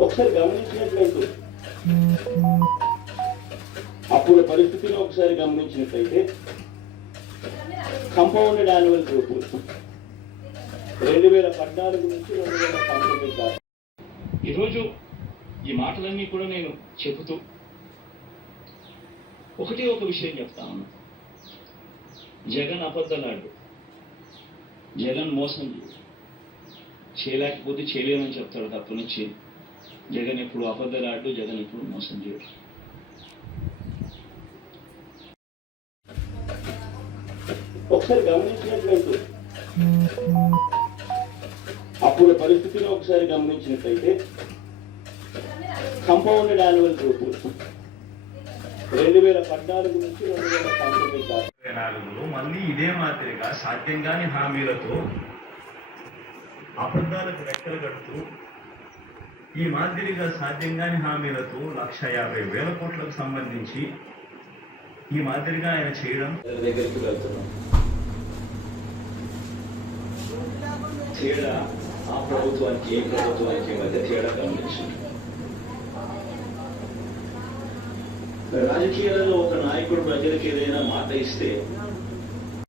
ఒకసారి గమనించినట్లయితే అప్పుడు పరిస్థితిని ఒకసారి గమనించినట్లయితే కంపౌండెడ్ యాన్యువల్ గ్రోత్ రెండు వేల పద్నాలుగు నుంచి రెండు వేల పంతొమ్మిది దాకా. ఈరోజు ఈ మాటలన్నీ కూడా నేను చెబుతూ ఒకటి ఒక విషయం చెప్తా ఉన్నా. జగన్ అబద్ధలాడు. జగన్ మోసం చేయలేకపోతే చేయలేమని చెప్తాడు తప్ప నుంచి జగన్ ఎప్పుడు అబద్ధలాడు జగన్ ఎప్పుడు మోసం చేయడు. ఒకసారి గమనించినట్లయితే అప్పుడు పరిస్థితిని ఒకసారి గమనించినట్లయితే కంపౌండెడ్ యాన్యువల్ గ్రోత్ రెండు వేల పద్నాలుగు నుంచి రెండు వేల పంతొమ్మిది నాలుగులో మళ్ళీ ఇదే మాదిరిగా సాధ్యం కాని హామీలతో అబద్ధాలకు రెక్కలు కడుతూ ఈ మాదిరిగా సాధ్యం కాని హామీలతో లక్ష యాభై వేల కోట్లకు సంబంధించి ఈ మాదిరిగా ఆయన చేయడం దగ్గరికి వెళ్తున్నాం. తేడా ఆ ప్రభుత్వానికి ఏ ప్రభుత్వానికి మధ్య తేడా గమనించింది రాజకీయాలలో ఒక నాయకుడు ప్రజలకు ఏదైనా మాట ఇస్తే